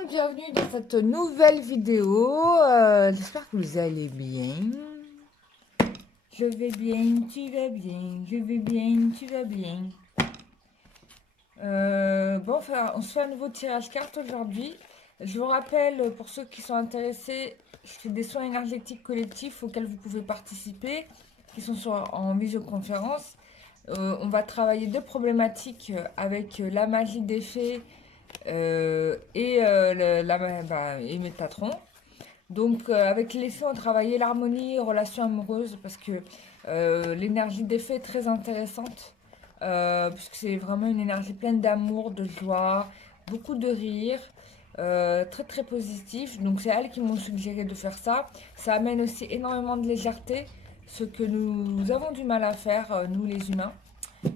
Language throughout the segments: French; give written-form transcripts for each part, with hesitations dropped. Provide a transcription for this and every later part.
monde, bienvenue dans cette nouvelle vidéo. J'espère que vous allez bien. Je vais bien, tu vas bien. Je vais bien, tu vas bien. Bon, enfin, on se fait un nouveau tirage carte aujourd'hui. Je vous rappelle, pour ceux qui sont intéressés, je fais des soins énergétiques collectifs auxquels vous pouvez participer, qui sont en visioconférence. On va travailler deux problématiques avec la magie des fées et Métatron. Donc, avec les fées, on travaillait l'harmonie, relations amoureuses, parce que l'énergie des fées est très intéressante, puisque c'est vraiment une énergie pleine d'amour, de joie, beaucoup de rire, très très positif. Donc, c'est elles qui m'ont suggéré de faire ça. Ça amène aussi énormément de légèreté, ce que nous avons du mal à faire, nous les humains.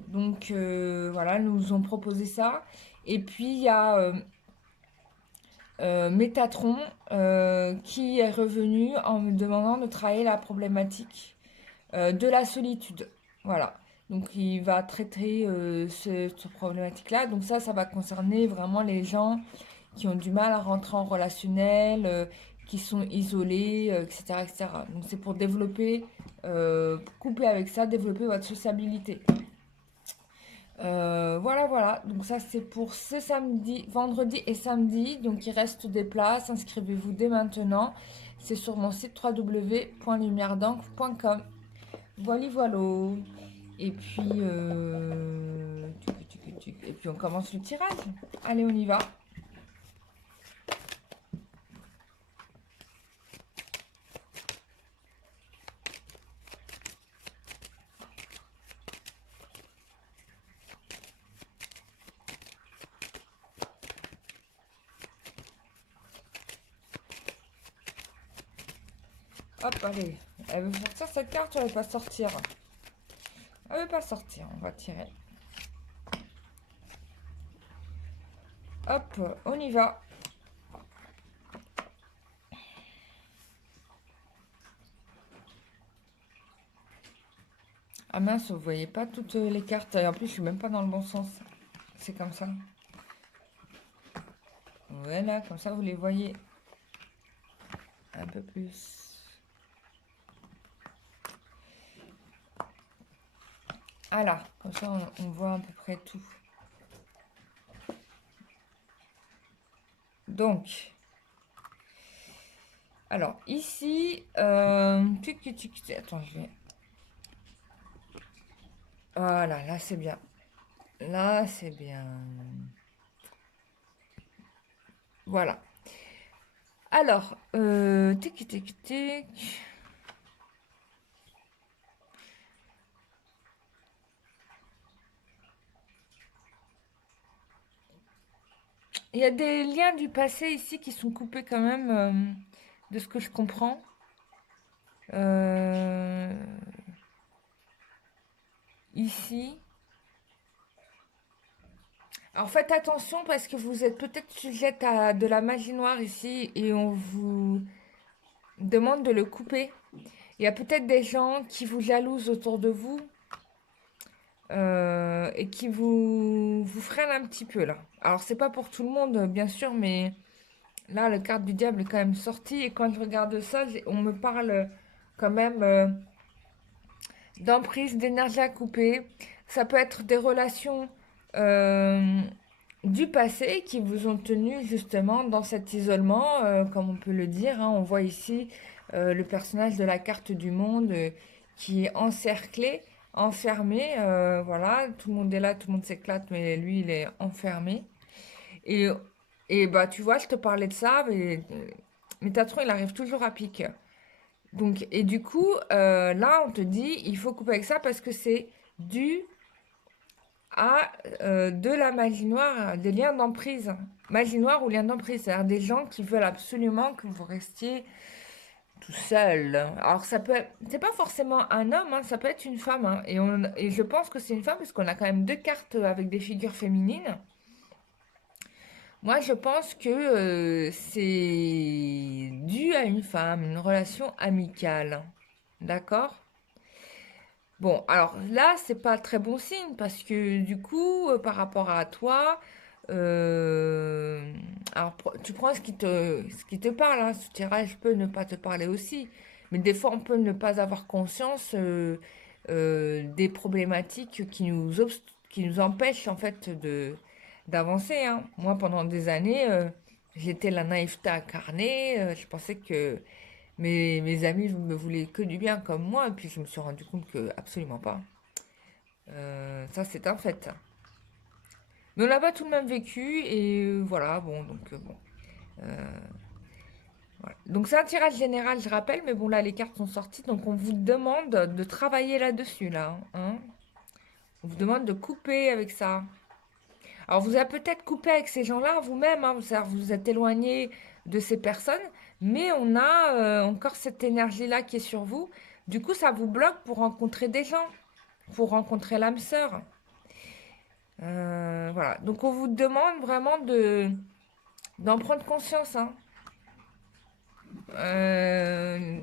Donc, voilà, elles nous ont proposé ça. Et puis, il y a Métatron qui est revenu en me demandant de travailler la problématique de la solitude. Voilà. Donc il va traiter cette problématique-là. Donc ça va concerner vraiment les gens qui ont du mal à rentrer en relationnel, qui sont isolés, etc., etc. Donc c'est pour développer, couper avec ça, développer votre sociabilité. Voilà, voilà. Donc ça, c'est pour ce samedi, vendredi et samedi. Donc il reste des places. Inscrivez-vous dès maintenant. C'est sur mon site www.lumieredencre.com. Voilà, voilà. Et puis, et puis on commence le tirage. Allez, on y va. Hop, allez. Elle veut sortir cette carte ou elle veut pas sortir? Elle veut pas sortir. On va tirer. Hop, on y va. Ah mince, vous voyez pas toutes les cartes. Et en plus, je suis même pas dans le bon sens. C'est comme ça. Voilà, comme ça, vous les voyez un peu plus. Voilà, comme ça, on voit à peu près tout. Donc, alors, ici, attends, je vais... Voilà, là, c'est bien. Là, c'est bien. Voilà. Alors, tic, tic, tic. Il y a des liens du passé ici qui sont coupés quand même, de ce que je comprends. Euh, ici. Alors faites attention parce que vous êtes peut-être sujette à de la magie noire ici et on vous demande de le couper. Il y a peut-être des gens qui vous jalousent autour de vous et qui vous freinent un petit peu là. Alors c'est pas pour tout le monde bien sûr, mais là la carte du diable est quand même sortie et quand je regarde ça, on me parle quand même d'emprise, d'énergie à couper. Ça peut être des relations euh, du passé qui vous ont tenu justement dans cet isolement, comme on peut le dire, hein. On voit ici le personnage de la carte du monde qui est encerclé, enfermé. Voilà, tout le monde est là, tout le monde s'éclate, mais lui, il est enfermé. Et, et bah, tu vois, je te parlais de ça, mais Tatron, il arrive toujours à pic. Donc, et du coup, là, on te dit, il faut couper avec ça parce que c'est dû à de la magie noire, des liens d'emprise. Magie noire ou lien d'emprise, c'est-à-dire des gens qui veulent absolument que vous restiez tout seul. Alors, ça peut être, c'est pas forcément un homme, hein, ça peut être une femme, hein, et je pense que c'est une femme parce qu'on a quand même deux cartes avec des figures féminines. Moi, je pense que c'est dû à une femme, une relation amicale. D'accord? Bon, alors là, c'est pas très bon signe parce que du coup, par rapport à toi, Euh, alors, tu prends ce qui te parle, hein. Ce tirage peut ne pas te parler aussi. Mais des fois, on peut ne pas avoir conscience des problématiques qui nous empêchent, en fait, d'avancer, hein. Moi, pendant des années, j'étais la naïveté incarnée. Je pensais que mes amis me voulaient que du bien comme moi. Et puis, je me suis rendu compte que absolument pas. Ça, c'est un fait. Mais on n'a pas tout le même vécu et voilà, bon, donc bon. Voilà. Donc c'est un tirage général, je rappelle, mais bon, là, les cartes sont sorties, donc on vous demande de travailler là-dessus, là, hein. On vous demande de couper avec ça. Alors, vous avez peut-être coupé avec ces gens-là vous-même, hein, c'est-à-dire vous vous êtes éloigné de ces personnes, mais on a encore cette énergie-là qui est sur vous. Du coup, ça vous bloque pour rencontrer des gens, pour rencontrer l'âme sœur. Voilà. Donc, on vous demande vraiment d'en prendre conscience, hein. Euh,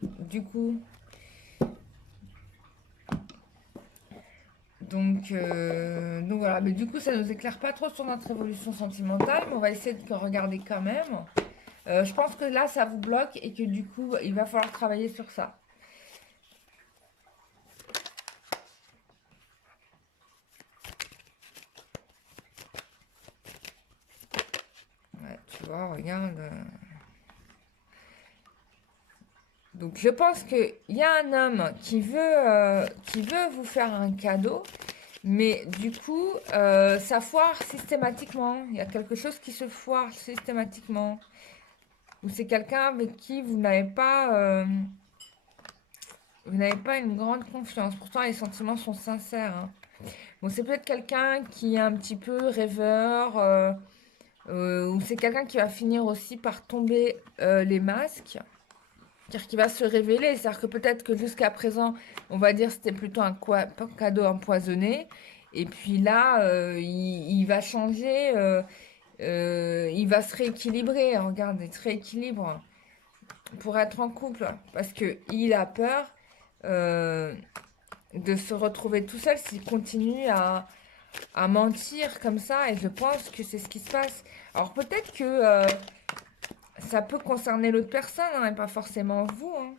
du coup, donc voilà, mais du coup ça nous éclaire pas trop sur notre évolution sentimentale, mais on va essayer de regarder quand même. Je pense que là ça vous bloque et que du coup il va falloir travailler sur ça. Ouais, tu vois, regarde. Donc je pense qu'il y a un homme qui veut vous faire un cadeau, mais du coup ça foire systématiquement. Il y a quelque chose qui se foire systématiquement. Ou c'est quelqu'un avec qui vous n'avez pas une grande confiance. Pourtant, les sentiments sont sincères, hein. Bon, c'est peut-être quelqu'un qui est un petit peu rêveur, ou c'est quelqu'un qui va finir aussi par tomber les masques, c'est-à-dire qui va se révéler. C'est-à-dire que peut-être que jusqu'à présent, on va dire c'était plutôt un cadeau empoisonné. Et puis là, il va changer, il va se rééquilibrer. Regarde, il se rééquilibre pour être en couple parce que il a peur euh, de se retrouver tout seul s'il continue à mentir comme ça et je pense que c'est ce qui se passe. Alors peut-être que ça peut concerner l'autre personne hein, et pas forcément vous, hein.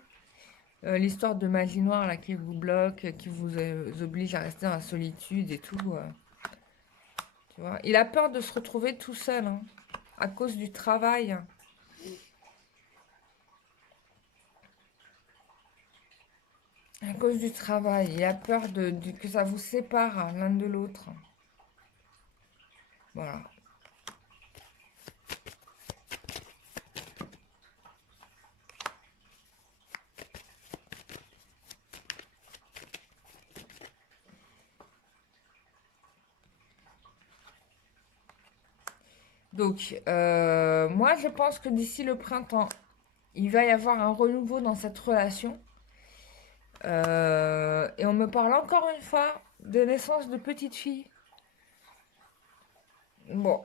L'histoire de magie noire là qui vous bloque, qui vous oblige à rester dans la solitude et tout, tu vois. Il a peur de se retrouver tout seul hein, à cause du travail. À cause du travail, il a peur que ça vous sépare hein, l'un de l'autre. Voilà. Donc, moi, je pense que d'ici le printemps, il va y avoir un renouveau dans cette relation. Et on me parle encore une fois de naissance de petite fille. Bon,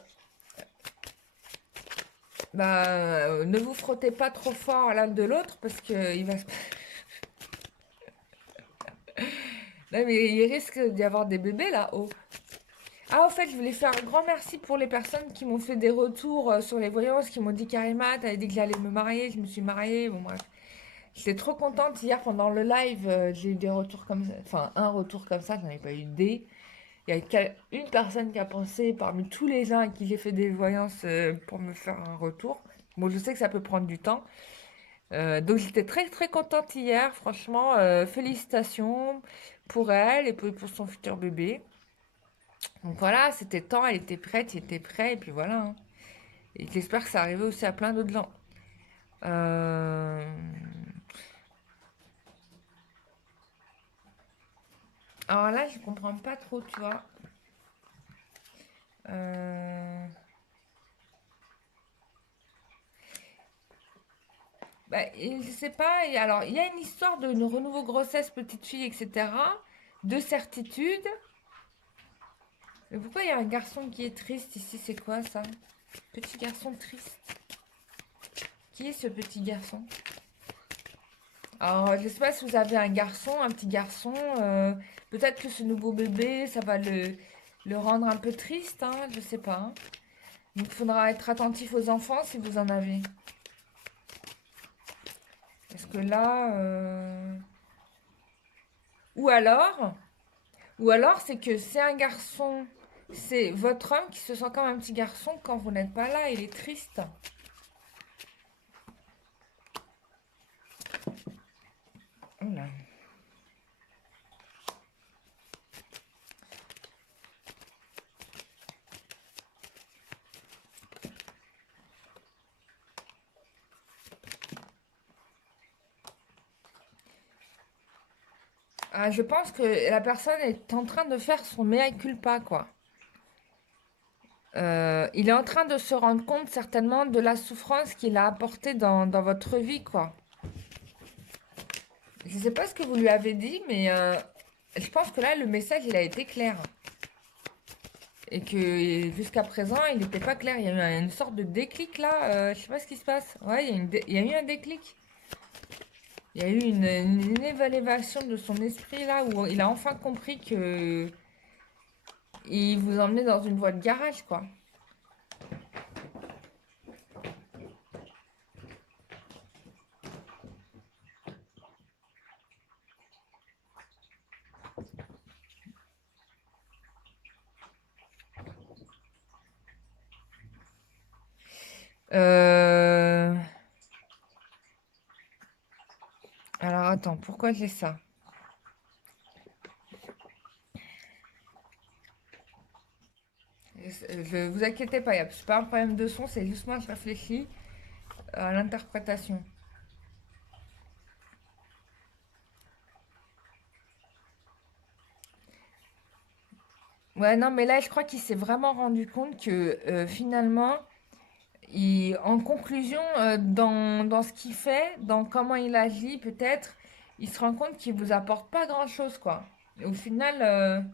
bah, ne vous frottez pas trop fort l'un de l'autre parce que il va se... Non, mais il risque d'y avoir des bébés là-haut. Ah, au fait, je voulais faire un grand merci pour les personnes qui m'ont fait des retours sur les voyances, qui m'ont dit Karima, t'avais dit que j'allais me marier, je me suis mariée. Bon, bref. J'étais trop contente hier pendant le live, j'ai eu des retours comme ça, enfin un retour comme ça, j'en ai pas eu des. Il y a une personne qui a pensé parmi tous les gens à qui j'ai fait des voyances pour me faire un retour. Bon, je sais que ça peut prendre du temps. Donc j'étais très très contente hier, franchement, félicitations pour elle et pour son futur bébé. Donc voilà, c'était temps, elle était prête, il était prêt, et puis voilà, hein. Et j'espère que ça arrivait aussi à plein d'autres gens. Euh, Alors là, je comprends pas trop, tu vois. Euh, Bah, et je sais pas, et alors il y a une histoire de renouveau grossesse, petite fille, etc. De certitude. Mais pourquoi il y a un garçon qui est triste ici? C'est quoi ça? Petit garçon triste. Qui est ce petit garçon? Alors je sais pas si vous avez un garçon, un petit garçon. Peut-être que ce nouveau bébé, ça va le rendre un peu triste, hein, je sais pas, hein. Donc, il faudra être attentif aux enfants si vous en avez. Parce que là, ou alors, ou alors c'est que c'est un garçon, c'est votre homme qui se sent comme un petit garçon quand vous n'êtes pas là, il est triste. Oula. Ah, je pense que la personne est en train de faire son mea culpa, quoi. Il est en train de se rendre compte certainement de la souffrance qu'il a apportée dans votre vie, quoi. Je ne sais pas ce que vous lui avez dit, mais je pense que là, le message, il a été clair. Et que jusqu'à présent, il n'était pas clair. Il y a eu une sorte de déclic là. Je sais pas ce qui se passe. Ouais, il y a eu un déclic. Il y a eu une évaluation de son esprit là où il a enfin compris que il vous emmenait dans une voie de garage, quoi. Euh, Alors attends, pourquoi j'ai ça? Vous inquiétez pas, c'est pas un problème de son, c'est juste moi je réfléchis à l'interprétation. Ouais, non, mais là je crois qu'il s'est vraiment rendu compte que finalement, en conclusion, dans ce qu'il fait, dans comment il agit, peut-être, il se rend compte qu'il vous apporte pas grand-chose, quoi. Et au final,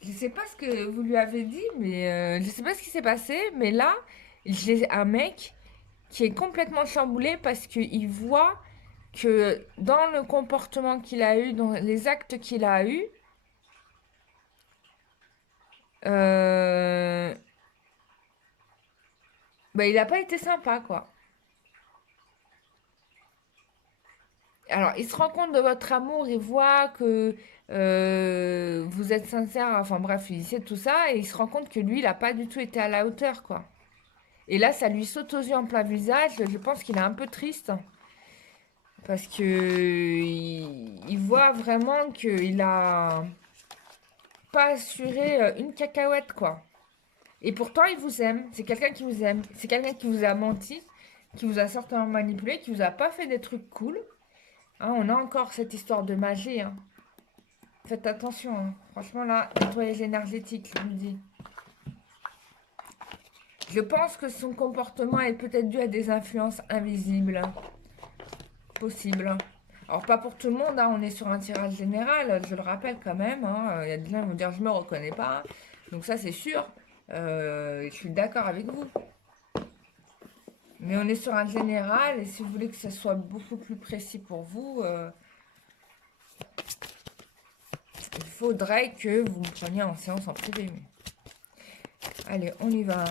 je sais pas ce que vous lui avez dit, mais je sais pas ce qui s'est passé, mais là, j'ai un mec qui est complètement chamboulé parce qu'il voit que dans le comportement qu'il a eu, dans les actes qu'il a eu, euh, bah, il n'a pas été sympa, quoi. Alors, il se rend compte de votre amour, il voit que vous êtes sincère, enfin bref, il sait tout ça, et il se rend compte que lui, il n'a pas du tout été à la hauteur, quoi. Et là, ça lui saute aux yeux en plein visage, je pense qu'il est un peu triste, parce que il voit vraiment qu'il a pas assuré une cacahuète, quoi. Et pourtant, il vous aime, c'est quelqu'un qui vous aime, c'est quelqu'un qui vous a menti, qui vous a certainement manipulé, qui vous a pas fait des trucs cool. Hein, on a encore cette histoire de magie, hein. Faites attention, hein. Franchement, là, nettoyage énergétique, je vous le dis. Je pense que son comportement est peut-être dû à des influences invisibles. Possible. Alors, pas pour tout le monde, hein, on est sur un tirage général, je le rappelle quand même, hein. Il y a des gens qui vont dire je me reconnais pas. Donc, ça, c'est sûr. Je suis d'accord avec vous. Mais on est sur un général, et si vous voulez que ce soit beaucoup plus précis pour vous, il faudrait que vous me preniez en séance en privé. Allez, on y va.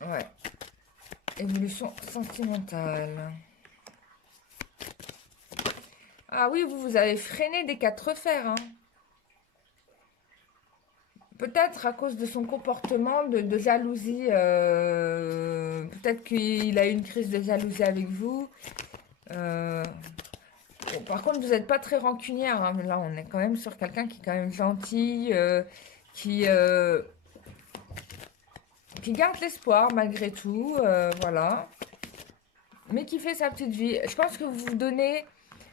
Ouais. Évolution sentimentale. Ah oui, vous avez freiné des quatre fers, hein. Peut-être à cause de son comportement de jalousie. Peut-être qu'il a eu une crise de jalousie avec vous. Euh, bon, par contre, vous n'êtes pas très rancunière, hein. Là, on est quand même sur quelqu'un qui est quand même gentil, qui, euh, qui garde l'espoir malgré tout. Voilà. Mais qui fait sa petite vie. Je pense que vous vous donnez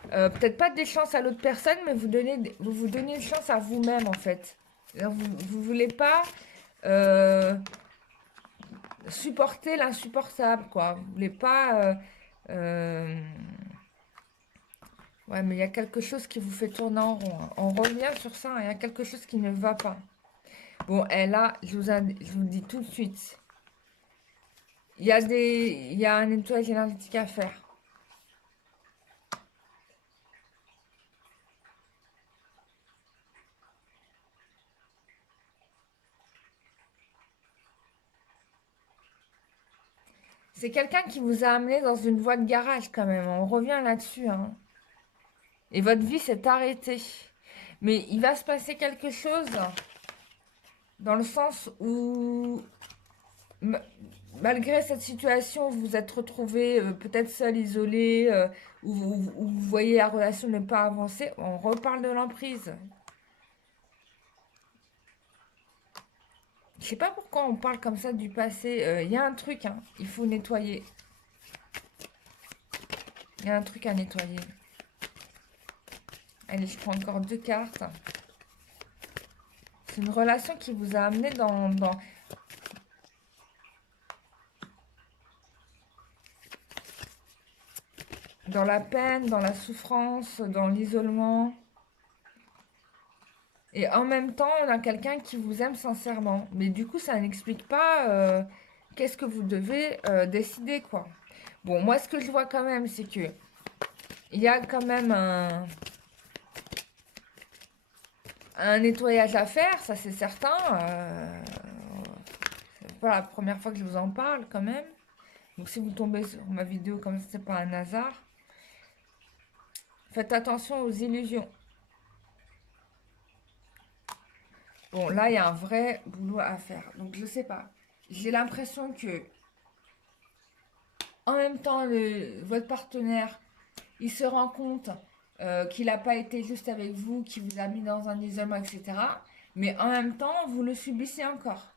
peut-être pas des chances à l'autre personne, mais vous vous donnez une chance à vous-même en fait. Vous voulez pas euh, supporter l'insupportable, quoi. Vous voulez pas. Euh, Ouais, mais il y a quelque chose qui vous fait tourner en rond, hein. On revient sur ça, hein. Il y a quelque chose qui ne va pas. Bon, et là, je vous dis tout de suite, il y a un nettoyage énergétique à faire. C'est quelqu'un qui vous a amené dans une voie de garage quand même. On revient là-dessus, hein. Et votre vie s'est arrêtée. Mais il va se passer quelque chose dans le sens où, ma- malgré cette situation, vous vous êtes retrouvé peut-être seul, isolé, où vous voyez la relation ne pas avancer. On reparle de l'emprise. Je sais pas pourquoi on parle comme ça du passé. Il y a un truc, hein. Il faut nettoyer. Il y a un truc à nettoyer. Allez, je prends encore 2 cartes. C'est une relation qui vous a amené dans la peine, dans la souffrance, dans l'isolement. Et en même temps, on a quelqu'un qui vous aime sincèrement. Mais du coup, ça n'explique pas qu'est-ce que vous devez décider, quoi. Bon, moi, ce que je vois quand même, c'est que il y a quand même un nettoyage à faire, ça c'est certain. C'est pas la première fois que je vous en parle, quand même. Donc, si vous tombez sur ma vidéo comme ça, c'est pas un hasard. Faites attention aux illusions. Bon, là, il y a un vrai boulot à faire. Donc, je sais pas. J'ai l'impression que, en même temps, votre partenaire, il se rend compte qu'il n'a pas été juste avec vous, qu'il vous a mis dans un isolement, etc. Mais en même temps, vous le subissez encore.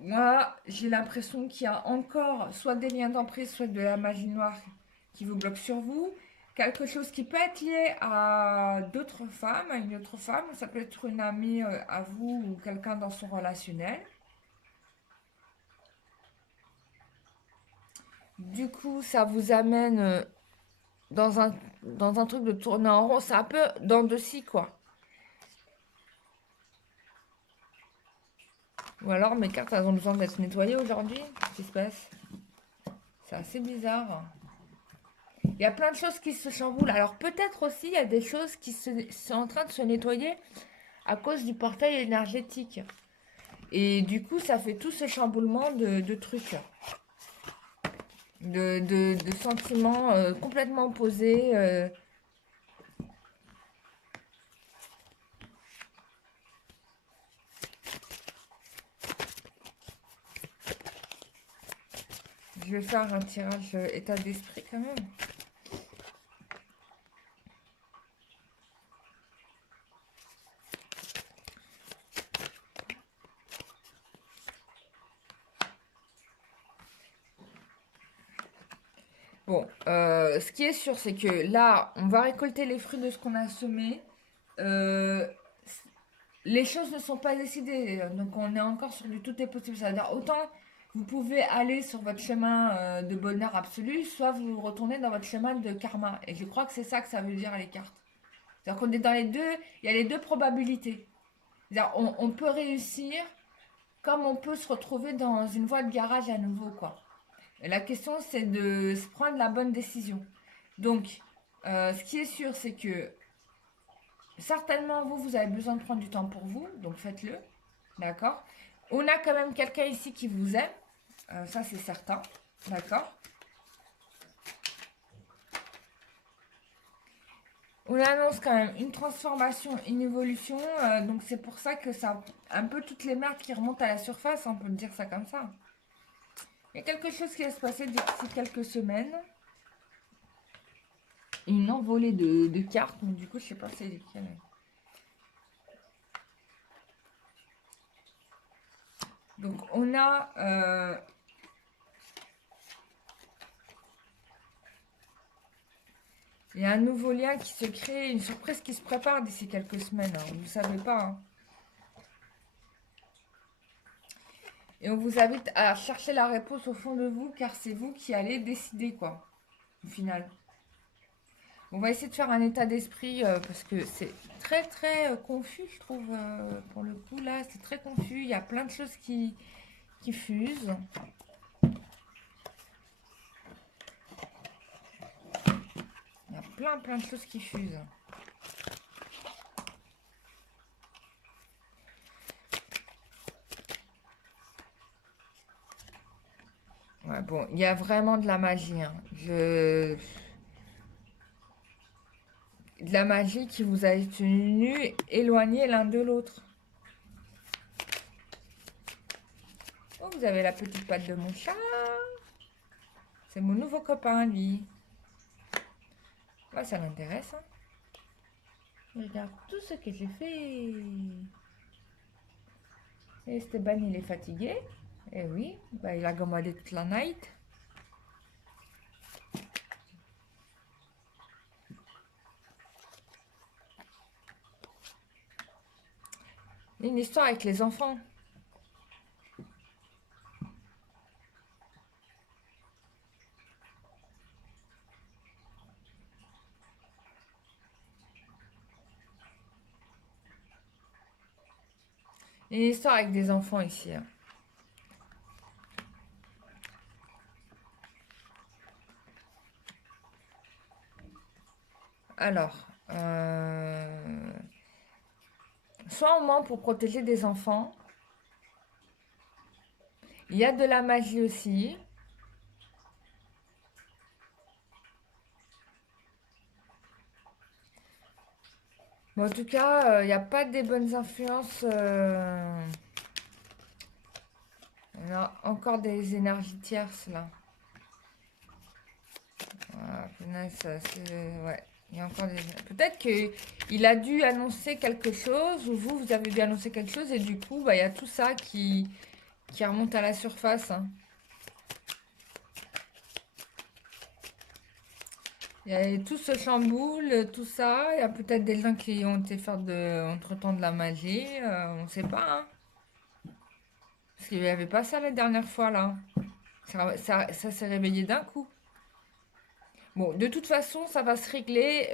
Moi, j'ai l'impression qu'il y a encore soit des liens d'emprise, soit de la magie noire qui vous bloque sur vous. Quelque chose qui peut être lié à d'autres femmes, à une autre femme. Ça peut être une amie à vous ou quelqu'un dans son relationnel. Du coup, ça vous amène dans un, dans un truc de tourner en rond. C'est un peu dents de scie, quoi. Ou alors mes cartes, elles ont besoin d'être nettoyées aujourd'hui. Qu'est-ce qui se passe? C'est assez bizarre. Il y a plein de choses qui se chamboulent. Alors peut-être aussi, il y a des choses qui sont en train de se nettoyer à cause du portail énergétique. Et du coup, ça fait tout ce chamboulement de trucs. De sentiments complètement opposés. Je vais faire un tirage état d'esprit quand même. Bon, ce qui est sûr, c'est que là, on va récolter les fruits de ce qu'on a semé. Euh, les choses ne sont pas décidées, donc on est encore sur du tout est possible. C'est-à-dire, autant vous pouvez aller sur votre chemin de bonheur absolu, soit vous retournez dans votre chemin de karma. Et je crois que c'est ça que ça veut dire les cartes. C'est-à-dire qu'on est dans les deux, il y a les deux probabilités. C'est-à-dire, on peut réussir comme on peut se retrouver dans une voie de garage à nouveau, quoi. Et la question, c'est de se prendre la bonne décision. Donc, ce qui est sûr, c'est que certainement, vous avez besoin de prendre du temps pour vous, donc faites-le. D'accord? On a quand même quelqu'un ici qui vous aime. Ça, c'est certain. D'accord? On annonce quand même une transformation, une évolution. Donc, c'est pour ça que ça un peu toutes les merdes qui remontent à la surface, on peut dire ça comme ça. Il y a quelque chose qui va se passer d'ici quelques semaines. Une envolée de cartes, mais du coup, je sais pas c'est lesquelles. Donc, on a il y a un nouveau lien qui se crée, une surprise qui se prépare d'ici quelques semaines. Hein, vous ne savez pas. Hein. Et on vous invite à chercher la réponse au fond de vous, car c'est vous qui allez décider, quoi, au final. On va essayer de faire un état d'esprit, parce que c'est très, très confus, je trouve, pour le coup, là. C'est très confus. Il y a plein de choses qui fusent. plein de choses qui fusent. Ouais, bon, il y a vraiment de la magie, hein. De la magie qui vous a tenu éloignés l'un de l'autre. Oh, vous avez la petite patte de mon chat. C'est mon nouveau copain, lui. Ouais, ça l'intéresse, hein. Regarde tout ce que j'ai fait. Et Esteban, il est fatigué. Eh oui, bah, il a gambadé toute la night. Une histoire avec les enfants. Une histoire avec des enfants ici, hein. Alors, soit au moins pour protéger des enfants. Il y a de la magie aussi. Mais en tout cas, il n'y a pas des bonnes influences. On a encore des énergies tierces là. Ah, punaise, ouais. Il y a encore des... Peut-être qu'il a dû annoncer quelque chose, ou vous avez dû annoncer quelque chose, et du coup, bah, il y a tout ça qui remonte à la surface, hein. Il y a tout ce chamboule, tout ça. Il y a peut-être des gens qui ont été faire entre-temps de la magie. On ne sait pas, hein. Parce qu'il n'y avait pas ça la dernière fois, là. Ça s'est réveillé d'un coup. Bon, de toute façon, ça va se régler.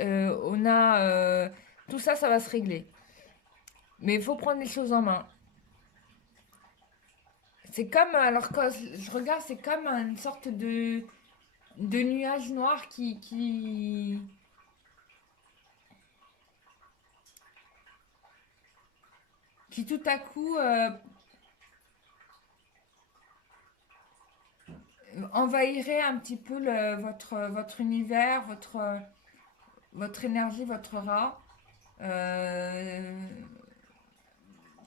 Tout ça, ça va se régler. Mais il faut prendre les choses en main. C'est comme... Alors, quand je regarde, c'est comme une sorte de nuage noir qui tout à coup envahirait un petit peu votre univers, votre énergie, votre aura. Euh,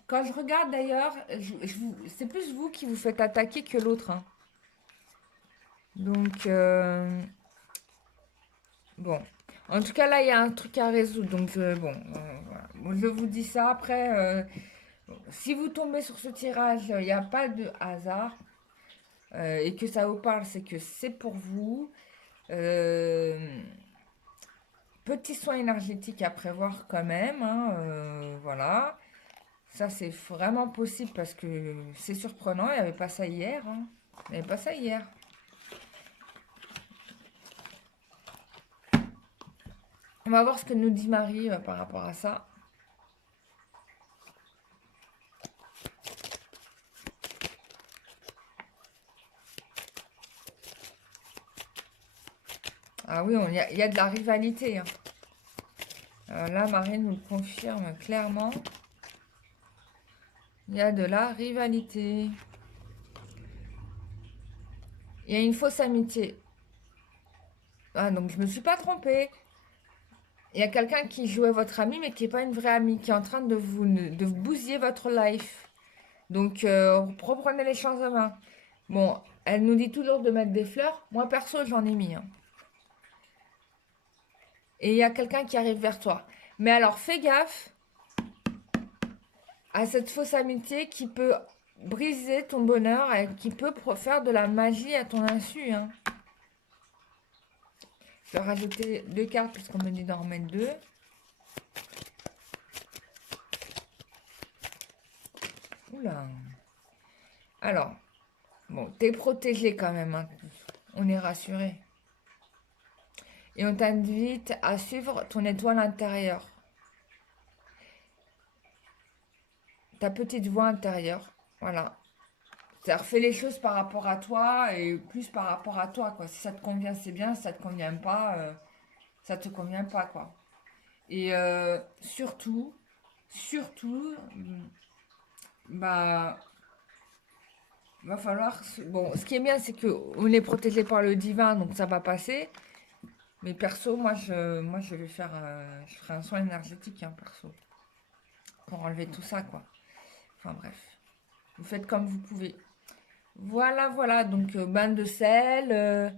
Quand je regarde d'ailleurs, c'est plus vous qui vous faites attaquer que l'autre, hein. Donc, bon. En tout cas, là, il y a un truc à résoudre. Donc, bon, voilà. Bon, je vous dis ça. Après, si vous tombez sur ce tirage, il n'y a pas de hasard. Et que ça vous parle, c'est que c'est pour vous. Euh, Petit soin énergétique à prévoir quand même, hein, voilà. Ça, c'est vraiment possible parce que c'est surprenant. Il n'y avait pas ça hier, hein. Il n'y avait pas ça hier. On va voir ce que nous dit Marie par rapport à ça. Ah oui, il y a de la rivalité, hein. Là, Marie nous le confirme clairement. Il y a de la rivalité. Il y a une fausse amitié. Ah, donc je me suis pas trompée. Il y a quelqu'un qui jouait votre ami, mais qui n'est pas une vraie amie, qui est en train de vous bousiller votre life. Donc, reprenez les choses en main. Bon, elle nous dit toujours de mettre des fleurs. Moi, perso, j'en ai mis, hein. Et il y a quelqu'un qui arrive vers toi. Mais alors, fais gaffe à cette fausse amitié qui peut briser ton bonheur et qui peut faire de la magie à ton insu, hein. Je vais rajouter 2 cartes puisqu'on me dit d'en remettre 2. Oula. Alors, bon, t'es protégé quand même, hein. On est rassuré. Et on t'invite à suivre ton étoile intérieure. Ta petite voix intérieure. Voilà. C'est-à-dire, fais les choses par rapport à toi et plus par rapport à toi, quoi. Si ça te convient, c'est bien. Si ça te convient pas, Ça te convient pas, quoi. Et surtout, bah, va falloir. Bon, ce qui est bien, c'est que on est protégé par le divin, donc ça va passer. Mais perso, moi, je vais faire, je ferai un soin énergétique, hein, perso, pour enlever tout ça, quoi. Enfin bref, vous faites comme vous pouvez. Voilà, voilà. Donc bain de sel,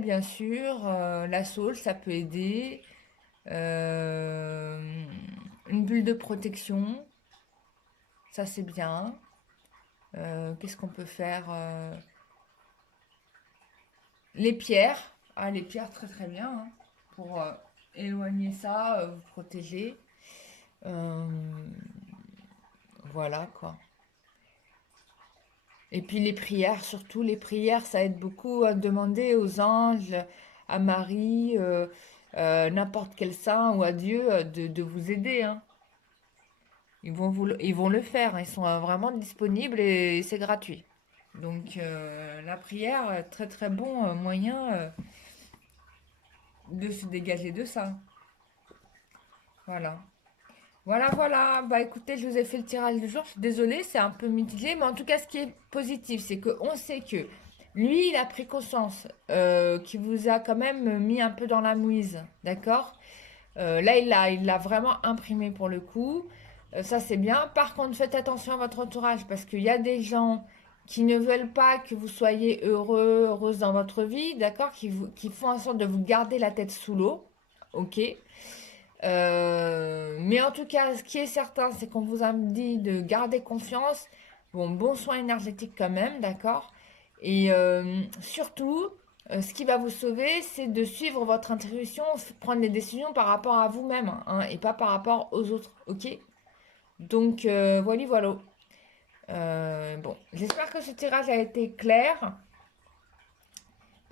bien sûr. La sauge, ça peut aider. Euh, une bulle de protection, ça c'est bien. Qu'est-ce qu'on peut faire? Les pierres. Ah, les pierres, très très bien, hein, pour éloigner ça, vous protéger. Euh, voilà quoi. Et puis les prières, surtout les prières, ça aide beaucoup à demander aux anges, à Marie, n'importe quel saint ou à Dieu de vous aider, hein. Ils vont le faire, hein. Ils sont vraiment disponibles et c'est gratuit. Donc la prière, très très bon moyen de se dégager de ça. Voilà. Voilà, voilà. Bah écoutez, je vous ai fait le tirage du jour. Je suis désolée, c'est un peu mitigé, mais en tout cas, ce qui est positif, c'est qu'on sait que lui, il a pris conscience, qu'il vous a quand même mis un peu dans la mouise, d'accord? Là, il l'a vraiment imprimé pour le coup. Ça, c'est bien. Par contre, faites attention à votre entourage parce qu'il y a des gens qui ne veulent pas que vous soyez heureux, heureuse dans votre vie, d'accord? Qui font en sorte de vous garder la tête sous l'eau, ok? Mais en tout cas, ce qui est certain, c'est qu'on vous a dit de garder confiance. Bon soin énergétique quand même, d'accord? Et surtout, ce qui va vous sauver, c'est de suivre votre intuition, prendre des décisions par rapport à vous-même, hein, et pas par rapport aux autres, ok? Donc, voilà, voilà. Bon, j'espère que ce tirage a été clair.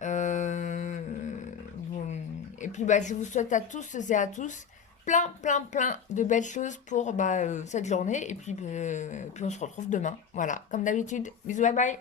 Euh, bon, et puis, bah, je vous souhaite à tous et à tous plein, plein, plein de belles choses pour cette journée. Et puis on se retrouve demain. Voilà, comme d'habitude. Bisous, bye bye.